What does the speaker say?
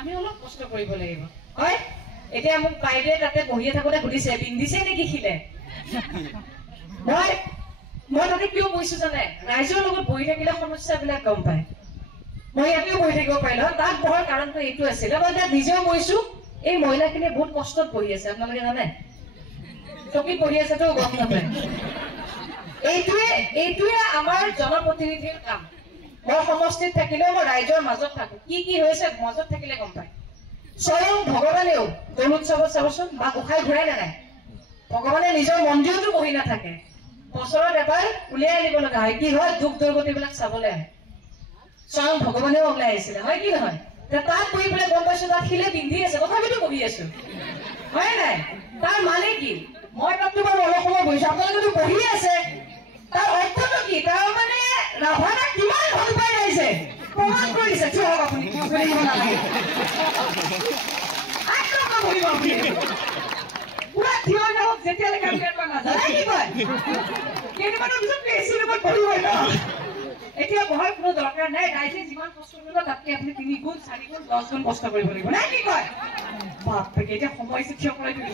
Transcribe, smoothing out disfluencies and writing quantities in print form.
আমি অলপ কষ্ট কৰিব লাগিব হয় এতিয়া মোক বাইৰে তাতে বহিয়ে থাকোতে সুধিছে পিন্ধিছে নেকি খিলে মই তাতে কিয় বহিছো জানে ৰাইজৰ লগত বহি থাকিলে সমস্যাবিলাক গম পায় মই ইয়াতেও বহি থাকিব পাৰিলো তাত বহাৰ কাৰণটো এইটো আছিলে মই তাত নিজেও বহিছো এই মহিলাখিনিয়ে বহুত কষ্টত বহি আছে আপোনালোকে জানে চকীত বহি আছে তো গম নাপায় এইটোৱে আমাৰ জনপ্ৰতিনিধিৰ কাম মই সমষ্টিত থাকিলেও মই ৰাইজৰ মাজত থাকো কি হৈছে মাজত থাকিলে গম পায় স্বয়ং ভগৱানেও দৌল উৎসৱত চাবচোন বা গোসাই ঘূৰাই নাযায় ভগৱানে নিজৰ মন্দিৰতো বহি নাথাকে বছৰত এবাৰ উলিয়াই আনিব লগা হয় কি হয় দুখ দুৰ্গতিবিলাক চাবলৈ আহে স্বয়ং ভগৱানেও ওলাই আহিছিলে হয় কি নহয় তাত বহি পেলাই গম পাইছো তাত শিলে পিন্ধি আছে তথাপিতো বহি আছো হয় নাই তাৰ মানে কি মই তাততো বাৰু অলপ সময় বহিছো আপোনালোকেতো বহি আছে তাৰ অৰ্থটো কি তাৰ মানে ৰাভানা কিমান ভাল পাই আহিছে প্ৰমাণ কৰিছে চোৱা আপুনি পুৰা থিয় নহওক যেতিয়ালৈকে আমি ইয়াৰ পৰা নাযায় কি কয় কেইদিনমানৰ পিছত এচি ৰুমত বহিবই ন এতিয়া বহাৰ কোনো দৰকাৰ নাই ৰাইজে যিমান কষ্ট কৰিব তাতকে আপুনি 3 গুণ 4 গুণ 10 গুণ কষ্ট কৰিব লাগিব নাই কি কয় বাপৰে এতিয়া সময় থিয় কৰাই দিলে